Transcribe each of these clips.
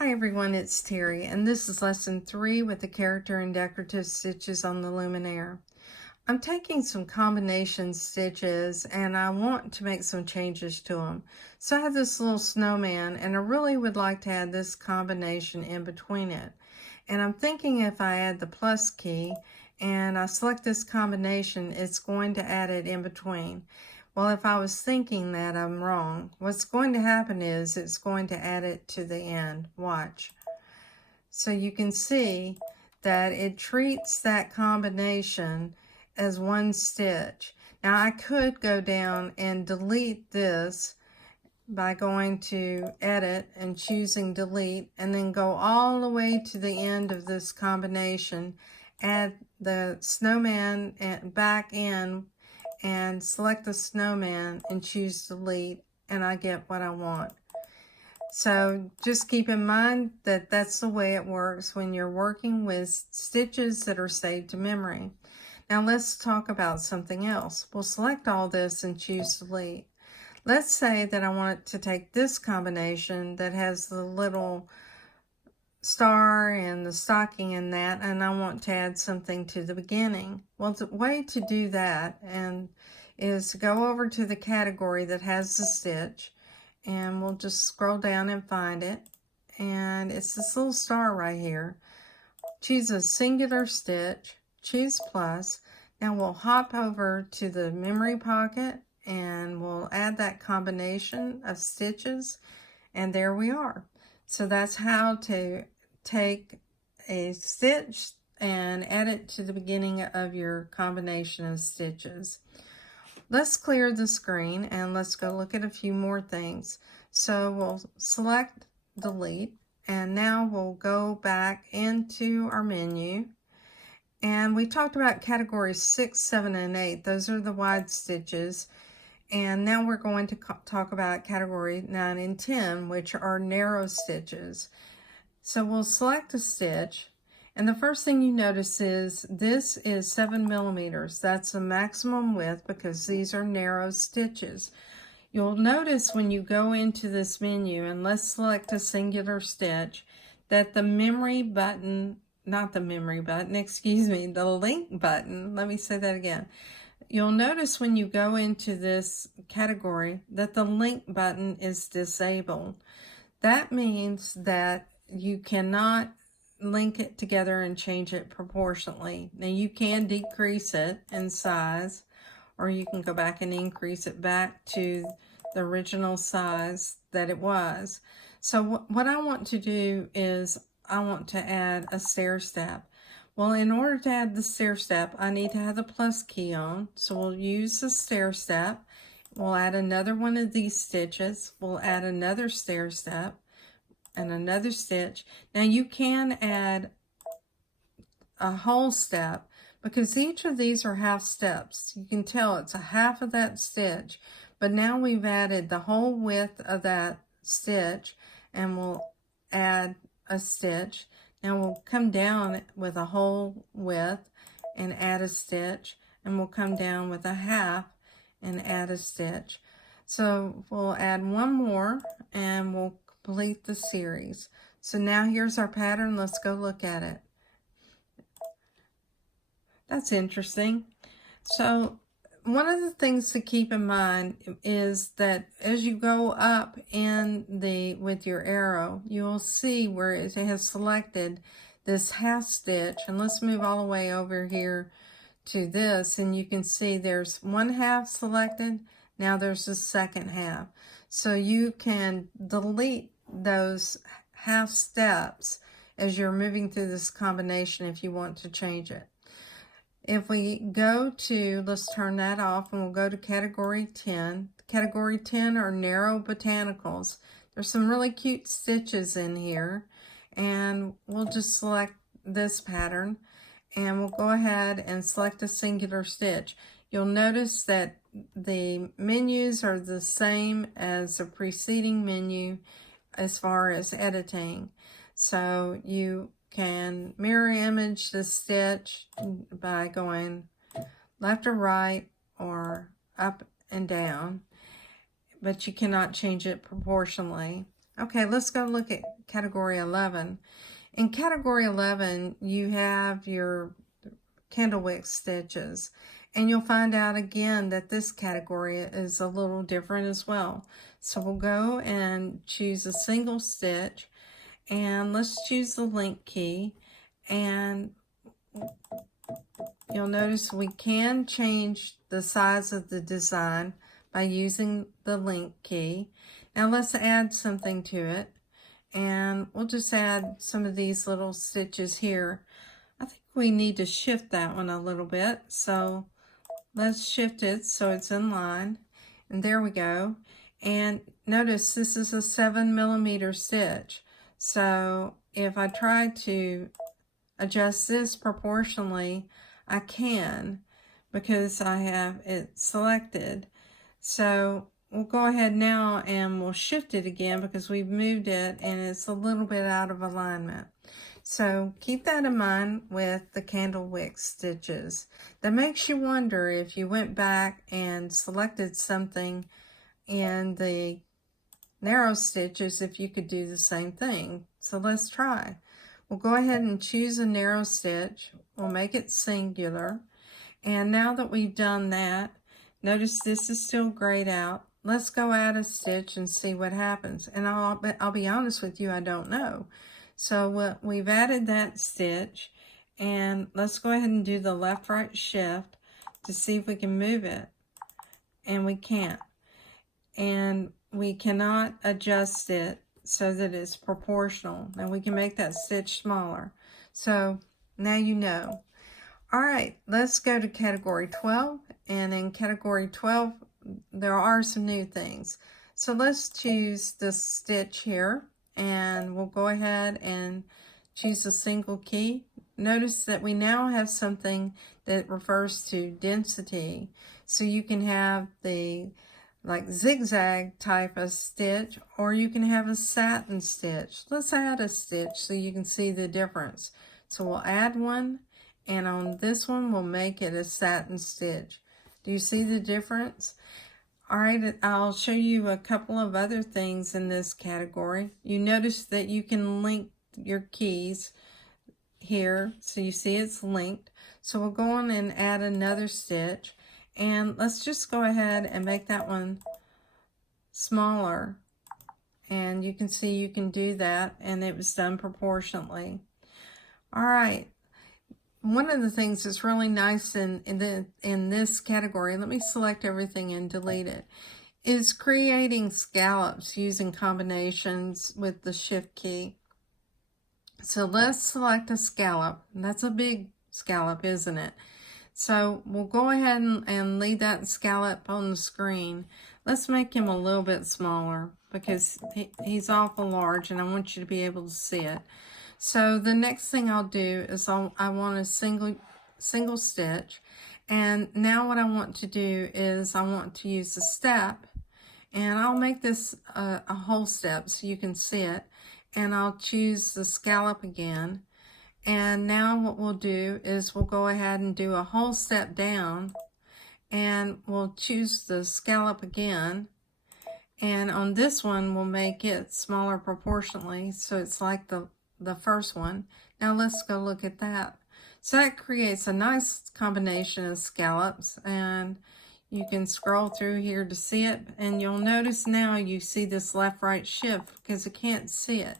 Hi everyone, it's Terry, and this is lesson 3 with the Character and Decorative Stitches on the Luminaire. I'm taking some combination stitches and I want to make some changes to them. So I have this little snowman and I really would like to add this combination in between it. And I'm thinking if I add the plus key and I select this combination, it's going to add it in between. Well, if I was thinking that, I'm wrong. What's going to happen is it's going to add it to the end. Watch. So you can see that it treats that combination as one stitch. Now I could go down and delete this by going to edit and choosing delete, and then go all the way to the end of this combination, add the snowman back in and select the snowman and choose delete, and I get what I want. So just keep in mind that that's the way it works when you're working with stitches that are saved to memory. Now let's talk about something else. We'll select all this and choose delete. Let's say that I want to take this combination that has the little star and the stocking in that, and I want to add something to the beginning. Well, the way to do that is to go over to the category that has the stitch, and we'll just scroll down and find it, and it's this little star right here. Choose a singular stitch, choose plus. Now we'll hop over to the memory pocket and we'll add that combination of stitches, and there we are. So that's how to take a stitch and add it to the beginning of your combination of stitches. Let's clear the screen and let's go look at a few more things. So we'll select delete, and now we'll go back into our menu. And we talked about categories 6, 7, and 8. Those are the wide stitches. And now we're going to talk about category 9 and 10, which are narrow stitches. So we'll select a stitch, and the first thing you notice is this is 7 millimeters. That's the maximum width because these are narrow stitches. You'll notice when you go into this menu, and let's select a singular stitch, that the memory button, not the memory button, excuse me, the link button, let me say that again. You'll notice when you go into this category that the link button is disabled. That means that you cannot link it together and change it proportionately. Now you can decrease it in size, or you can go back and increase it back to the original size that it was. So what I want to do is I want to add a stair step. Well, in order to add the stair step, I need to have the plus key on. So we'll use the stair step. We'll add another one of these stitches. We'll add another stair step and another stitch. Now you can add a whole step because each of these are half steps. You can tell it's a half of that stitch, but now we've added the whole width of that stitch, and we'll add a stitch. Now we'll come down with a whole width and add a stitch, and we'll come down with a half and add a stitch. So we'll add one more and we'll complete the series. So now here's our pattern. Let's go look at it. That's interesting. So one of the things to keep in mind is that as you go up with your arrow, you'll see where it has selected this half stitch. And let's move all the way over here to this, and you can see there's one half selected. Now there's the second half. So you can delete those half steps as you're moving through this combination if you want to change it. If we go to, let's turn that off, and we'll go to category 10. Category 10 are narrow botanicals. There's some really cute stitches in here, and we'll just select this pattern, and we'll go ahead and select a singular stitch. You'll notice that the menus are the same as the preceding menu as far as editing. So you can mirror image the stitch by going left or right or up and down, but you cannot change it proportionally. Okay, let's go look at category 11. In category 11, you have your Candlewick stitches, and you'll find out again that this category is a little different as well. So we'll go and choose a single stitch, and let's choose the link key, and you'll notice we can change the size of the design by using the link key. Now let's add something to it, and we'll just add some of these little stitches here. I think we need to shift that one a little bit, so let's shift it so it's in line, and there we go. And notice this is a 7mm stitch, so if I try to adjust this proportionally, I can, because I have it selected. So we'll go ahead now and we'll shift it again because we've moved it and it's a little bit out of alignment. So keep that in mind with the Candlewick stitches. That makes you wonder, if you went back and selected something in the narrow stitches, if you could do the same thing. So let's try. We'll go ahead and choose a narrow stitch. We'll make it singular. And now that we've done that, notice this is still grayed out. Let's go add a stitch and see what happens. And I'll be honest with you, I don't know. So we've added that stitch, and let's go ahead and do the left-right shift to see if we can move it. And we can't. And we cannot adjust it so that it's proportional. Now we can make that stitch smaller. So now you know. All right, let's go to category 12. And in category 12, there are some new things. So let's choose the stitch here, and we'll go ahead and choose a single key. Notice that we now have something that refers to density. So you can have the like zigzag type of stitch, or you can have a satin stitch. Let's add a stitch so you can see the difference. So we'll add one, and on this one we'll make it a satin stitch. Do you see the difference? All right, I'll show you a couple of other things in this category. You notice that you can link your keys here, so you see it's linked. So we'll go on and add another stitch, and let's just go ahead and make that one smaller, and you can see you can do that, and it was done proportionately. All right, one of the things that's really nice in this category, let me select everything and delete it, is creating scallops using combinations with the shift key. So let's select a scallop. That's a big scallop, isn't it? So we'll go ahead and leave that scallop on the screen. Let's make him a little bit smaller because he's awful large, and I want you to be able to see it. So the next thing I'll do is I want a single stitch, and now what I want to do is I want to use a step, and I'll make this a whole step so you can see it, and I'll choose the scallop again. And now what we'll do is we'll go ahead and do a whole step down, and we'll choose the scallop again, and on this one we'll make it smaller proportionally so it's like the first one. Now let's go look at that. So that creates a nice combination of scallops, and you can scroll through here to see it, and you'll notice now you see this left-right shift because I can't see it.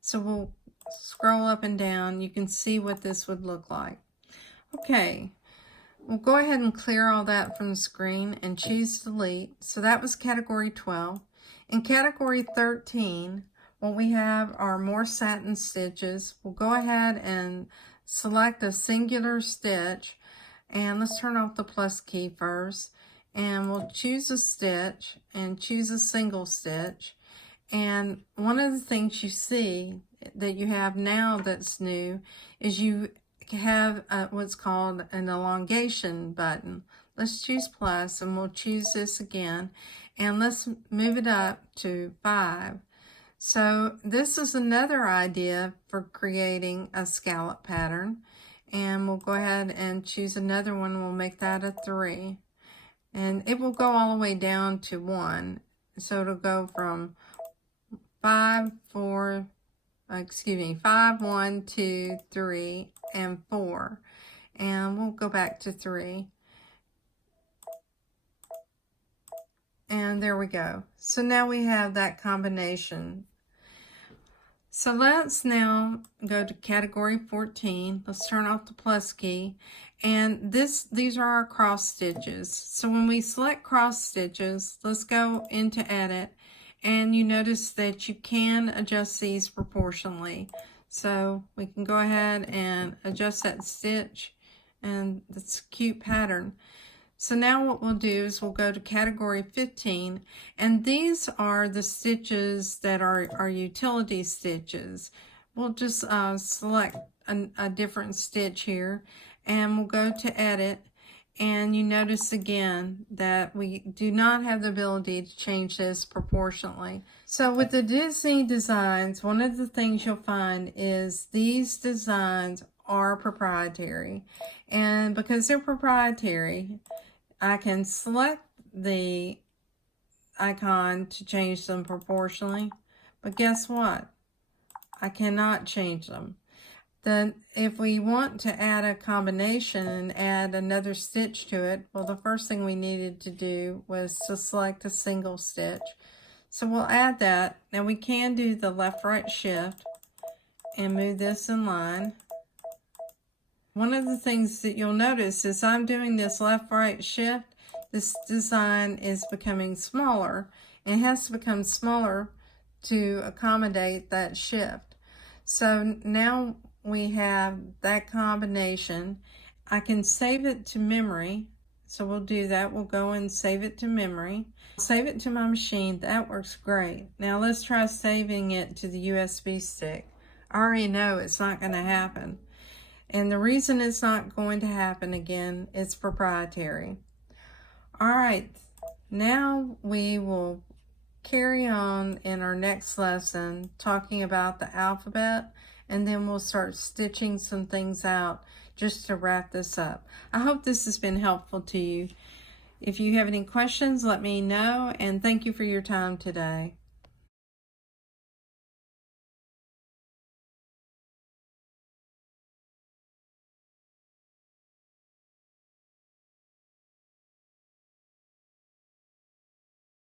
So we'll scroll up and down. You can see what this would look like. Okay, we'll go ahead and clear all that from the screen and choose delete. So that was category 12. In category 13, what we have are more satin stitches. We'll go ahead and select a singular stitch, and let's turn off the plus key first, and we'll choose a stitch and choose a single stitch. And one of the things you see that you have now that's new is you have what's called an elongation button. Let's choose plus, and we'll choose this again, and let's move it up to 5. So this is another idea for creating a scallop pattern, and we'll go ahead and choose another one. We'll make that a 3, and it will go all the way down to 1. So it'll go from 5, 4, 5, 1, 2, 3, and 4. And we'll go back to 3. And there we go. So now we have that combination. So let's now go to category 14. Let's turn off the plus key. And these are our cross stitches. So when we select cross stitches, let's go into edit. And you notice that you can adjust these proportionally. So we can go ahead and adjust that stitch. And that's a cute pattern. So now what we'll do is we'll go to category 15, and these are the stitches that are our utility stitches. We'll just select a different stitch here, and we'll go to edit, and you notice again that we do not have the ability to change this proportionally. So with the Disney designs, one of the things you'll find is these designs are proprietary, and because they're proprietary, I can select the icon to change them proportionally, but guess what? I cannot change them. Then if we want to add a combination and add another stitch to it, well, the first thing we needed to do was to select a single stitch. So we'll add that. Now we can do the left-right shift and move this in line. One of the things that you'll notice is I'm doing this left-right shift, this design is becoming smaller, and it has to become smaller to accommodate that shift. So now we have that combination. I can save it to memory, so we'll do that. We'll go and save it to memory. Save it to my machine. That works great. Now let's try saving it to the USB stick. I already know it's not going to happen. And the reason it's not going to happen again, it's proprietary. All right, now we will carry on in our next lesson talking about the alphabet, and then we'll start stitching some things out just to wrap this up. I hope this has been helpful to you. If you have any questions, let me know, and thank you for your time today.